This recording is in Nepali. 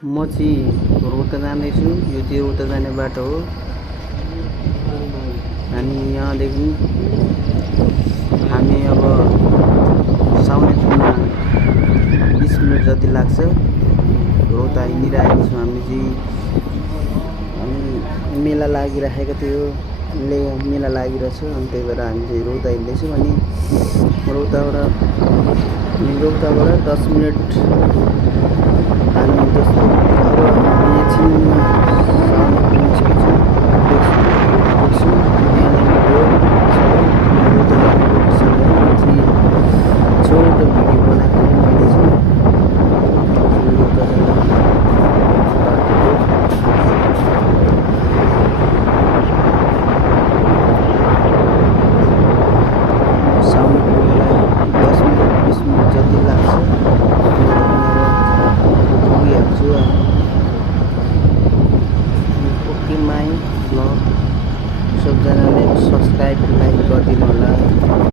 म चाहिँ रोल्पा जाँदैछु। यो चाहिँ उता जाने बाटो हो। अनि यहाँदेखि हामी अब साउने पुलमा 20 मिनट जति लाग्छ। रोल्पा हिँडिरहेको छौँ हामी चाहिँ। अनि मेला लागिरहेको थियो, मेला लागिरहेछ। अनि त्यही भएर हामी चाहिँ रोल्पा हिँड्दैछौँ। अनि रोल्पाबाट 10 मिनट हामी अब एकछिनमा साउने पुगिसक्छौँ। छोटो भिडियो बनाएको मैले चाहिँ रोल्पा जाँदा बाटोको साउने पुग्नलाई 10 मिनट 20 मिनट जति लाग्छ। पुगिहाल्छु। ओके माई भ्लग सबजनाले सब्सक्राइब लाइक गरिदिनु होला।